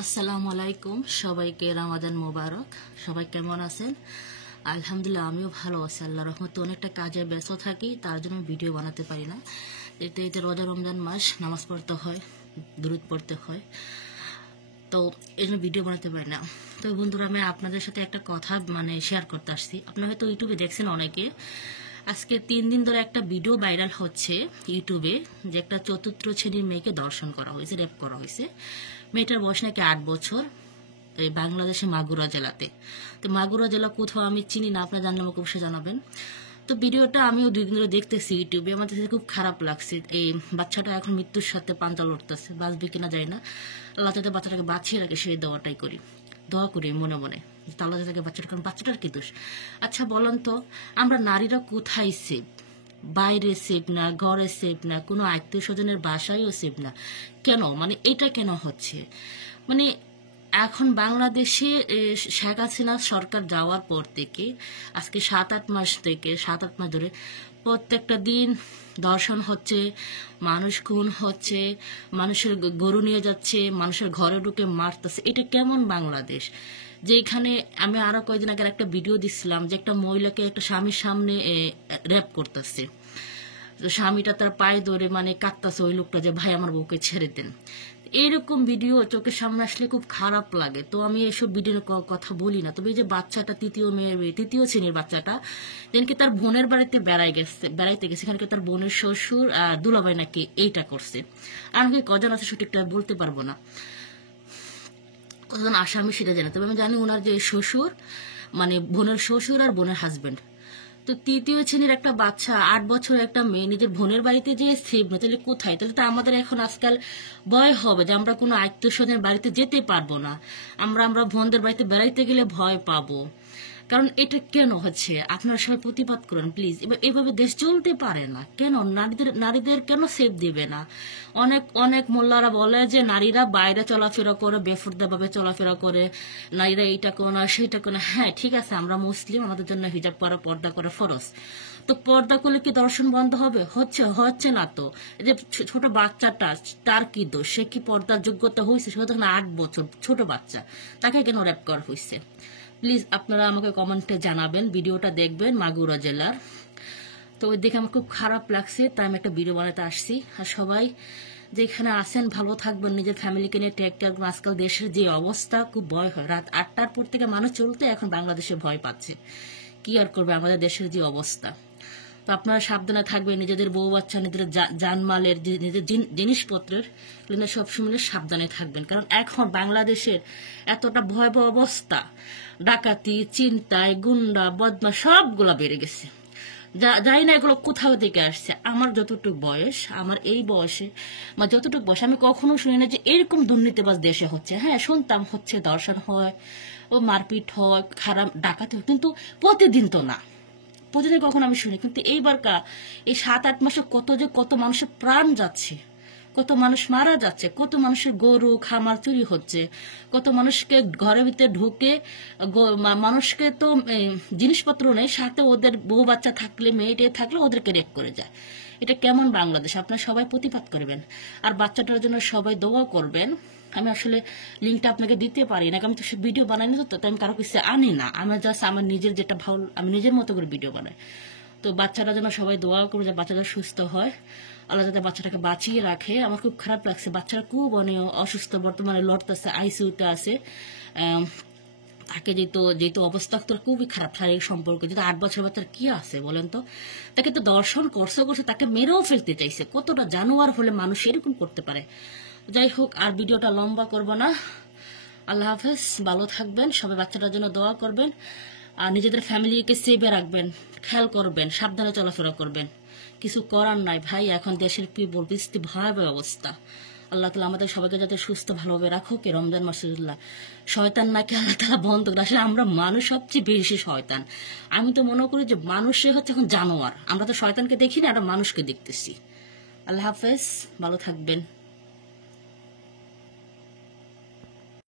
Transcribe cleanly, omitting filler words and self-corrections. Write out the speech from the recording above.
আসসালামু আলাইকুম, সবাইকে রমাদান মোবারক। সবাই কেমন আছেন? আলহামদুলিল্লাহ, আমিও ভালো আছি। আল্লাহর রহমতে অনেকটা কাজে ব্যস্ত থাকি, তার জন্য ভিডিও বানাতে পারি না। এতে রোজা রমজান মাস, নামাজ পড়তে হয়, দুরূদ পড়তে হয়, তো এই জন্য ভিডিও বানাতে পারি না। তো বন্ধুরা, আমি আপনাদের সাথে একটা কথা শেয়ার করতে আসছি। আপনারা হয়তো ইউটিউবে দেখছেন অনেকে, আজকে 3 দিন ধরে একটা ভিডিও ভাইরাল হচ্ছে ইউটিউবে, যে একটা চতুর্থ শ্রেণীর মেয়েকে ধর্ষণ করা হয়েছে, রেপ করা হয়েছে। মেয়েটার বয়স নাকি 8 বছর, এই বাংলাদেশে মাগুরা জেলাতে। তো মাগুরা জেলা কোথাও আমি চিনি না, আপনারা জানলে আমাকে অবশ্যই জানাবেন। তো ভিডিওটা আমিও 2 দিন ধরে দেখতেছি ইউটিউবে, আমার কাছে খুব খারাপ লাগছে। এই বাচ্চাটা এখন মৃত্যুর সাথে পাঞ্জা লড়তেছে, বাঁচবে কিনা যায় না। আল্লাহ যাতে বাচ্চাটাকে বাঁচিয়ে রাখে, সেই দোয়া করি মনে মনে, আল্লাহ যাতে বাচ্চাটা, কারণ বাচ্চাটার কি দোষ? আচ্ছা বলেন তো, আমরা নারীরা কোথায় সেফ? বাইরে সেফ না, ঘরে সেফ না, কোনো আত্মীয় স্বজনের বাসায়ও সেফ না। কেন এটা কেন হচ্ছে? মানে এখন বাংলাদেশে শেখ হাসিনা সরকার যাওয়ার পর থেকে আজকে 7-8 মাস ধরে প্রত্যেকটা দিন ধর্ষণ হচ্ছে, মানুষ খুন হচ্ছে, মানুষের গরু নিয়ে যাচ্ছে, মানুষের ঘরে ঢুকে মারতেছে। এটা কেমন বাংলাদেশ? যেখানে আমি আরো কয়েকদিন আগে একটা ভিডিও দিচ্ছিলাম, যে একটা মহিলাকে একটা স্বামীর সামনে রেপ করতেছে, স্বামীটা তার পায়ে ধরে কাঁদতেছে ওই লোকটা, যে ভাই আমার বউকে ছেড়ে দেন। এইরকম ভিডিও চোখের সামনে আসলে খুব খারাপ লাগে। তো আমি এসব ভিডিওর কথা বলি না। তবে এই যে বাচ্চাটা, তৃতীয় শ্রেণীর বাচ্চাটা, যেনকি তার বোনের বাড়িতে বেড়াইতে গেছে, এখানে তার বোনের শ্বশুর দুলাভাই নাকি এইটা করছে। আর আমাকে কজন আছে সঠিকটা বলতে পারবো না, কতজন আসামি সেটা জানি। তবে আমি জানি ওনার যে শ্বশুর, বোনের শ্বশুর আর বোনের হাজবেন্ড। তো তৃতীয় শ্রেণীর একটা বাচ্চা, 8 বছর একটা মেয়ে নিজের বোনের বাড়িতে যে সেভ না, তাহলে কোথায়? তাহলে তো আমাদের এখন আজকাল ভয় হবে যে আমরা কোনো আত্মীয় স্বজনের বাড়িতে যেতে পারবো না, আমরা বোনদের বাড়িতে বেড়াইতে গেলে ভয় পাবো। কারণ এটা কেন হচ্ছে? আপনারা সবাই প্রতিবাদ করেন প্লিজ। এভাবে দেশ চলতে পারে না। কেন নারীদের কেন সেফ দিবে না? অনেক অনেক মোল্লারা বলে যে নারীরা বাইরে চলাফেরা করে, বেফর্দা ভাবে চলাফেরা করে, নারীরা এইটা করে না, সেইটা করে না। হ্যাঁ ঠিক আছে, আমরা মুসলিম, আমাদের জন্য হিজাব করা, পর্দা করা ফরজ। তো পর্দা করলে কি দর্শন বন্ধ হবে? হচ্ছে না তো। এই যে ছোট বাচ্চাটা, তার কি দোষ? সে কি পর্দার যোগ্যতা হয়েছে? সে তখন 8 বছর ছোট বাচ্চা, তাকে কেন র্যাপ করা হয়েছে? প্লিজ আপনারা আমাকে কমেন্টে জানাবেন, ভিডিওটা দেখবেন মাগুরা জেলার। তো ওই দেখে আমার খুব খারাপ লাগছে, তাই আমি একটা ভিডিও বানাতে আসছি। আর সবাই যেখানে আছেন ভালো থাকবেন, নিজের ফ্যামিলিকে নিয়ে টেক কেয়ার করবেন। আজকাল দেশের যে অবস্থা, খুব ভয় হয়। রাত 8টার পর থেকে মানুষ চলতে এখন বাংলাদেশে ভয় পাচ্ছে। কি আর করবে, আমাদের দেশের যে অবস্থা। তো আপনারা সাবধানে থাকবেন, নিজেদের বউ বাচ্চা, নিজেদের জানমালের, নিজের জিনিসপত্রের সবসময় সাবধানে থাকবেন। কারণ এখন বাংলাদেশের এতটা ভয়াবহ অবস্থা, ডাকাতি, চিন্তায়, গুন্ডা, বদমাশ সবগুলা বেড়ে গেছে। যাই না এগুলো কোথাও থেকে আসছে। আমার যতটুকু বয়স, আমার এই বয়সে যতটুকু বয়স, আমি কখনো শুনি না যে এরকম দুর্নীতিবাজ দেশে হচ্ছে। হ্যাঁ শুনতাম হচ্ছে, ধর্ষণ হয়, ও মারপিট হয়, খারাপ ডাকাতি হয়, কিন্তু প্রতিদিন তো না। প্রতিদিন কখন আমি শুনি, কিন্তু এইবারকার এই 7-8 মাসে কত মানুষের প্রাণ যাচ্ছে, কত মানুষ মারা যাচ্ছে, কত মানুষের গরু খামার চুরি হচ্ছে, কত মানুষকে ঘরের ভিতরে ঢুকে, মানুষকে তো জিনিসপত্র নেই, সাথে ওদের বউ বাচ্চা থাকলে, মেয়েটে থাকলে ওদেরকে রেপ করে যায়। এটা কেমন বাংলাদেশ? আপনারা সবাই প্রতিবাদ করবেন, আর বাচ্চাটার জন্য সবাই দোয়া করবেন। আমি আসলে লিঙ্কটা আপনাকে দিতে পারি না, আমি তো ভিডিও বানাই না, তো আমি কারো কিছু আনি না। আমি জাস্ট আমার নিজের যেটা ভালো, আমি নিজের মতো করে ভিডিও বানাই। তো বাচ্চাটার জন্য সবাই দোয়া করবে, যে বাচ্চাটা সুস্থ হয়, আল্লাহ যাতে বাচ্চাটাকে বাঁচিয়ে রাখে। আমার খুব খারাপ লাগছে, বাচ্চারা খুব অসুস্থ, বর্তমানে লড়তেছে, আইসিইউতে আছে। তাকে যেহেতু অবস্থা তোর খুবই খারাপ, শারীরিক সম্পর্ক। যেহেতু 8 বছর বাচ্চার কি আছে বলেন তো? তাকে তো দর্শন করছে, তাকে মেরেও ফেলতে চাইছে। কতটা জানোয়ার হলে মানুষ এরকম করতে পারে? যাই হোক, আর ভিডিওটা লম্বা করব না। আল্লাহ হাফেজ, ভালো থাকবেন সবাই, বাচ্চাটার জন্য দোয়া করবেন, আর নিজেদের ফ্যামিলিকে সেভে রাখবেন, খেয়াল করবেন, সাবধানে চলাফেরা করবেন। কিছু করার নাই ভাই, এখন দেশের কি বলবো, ভয়াবহ অবস্থা। আল্লাহ তালা আমাদের সবাইকে যাতে সুস্থ ভালোভাবে রাখুক। রমজান মাসুল্লাহ, শয়তান নাকি আল্লাহ তালা বন্ধ করে। আসলে আমরা মানুষ সবচেয়ে বেশি শয়তান। আমি তো মনে করি যে মানুষে হচ্ছে এখন জানোয়ার, আমরা তো শয়তানকে দেখি না, আমরা মানুষকে দেখতেছি। আল্লাহ হাফেজ, ভালো থাকবেন।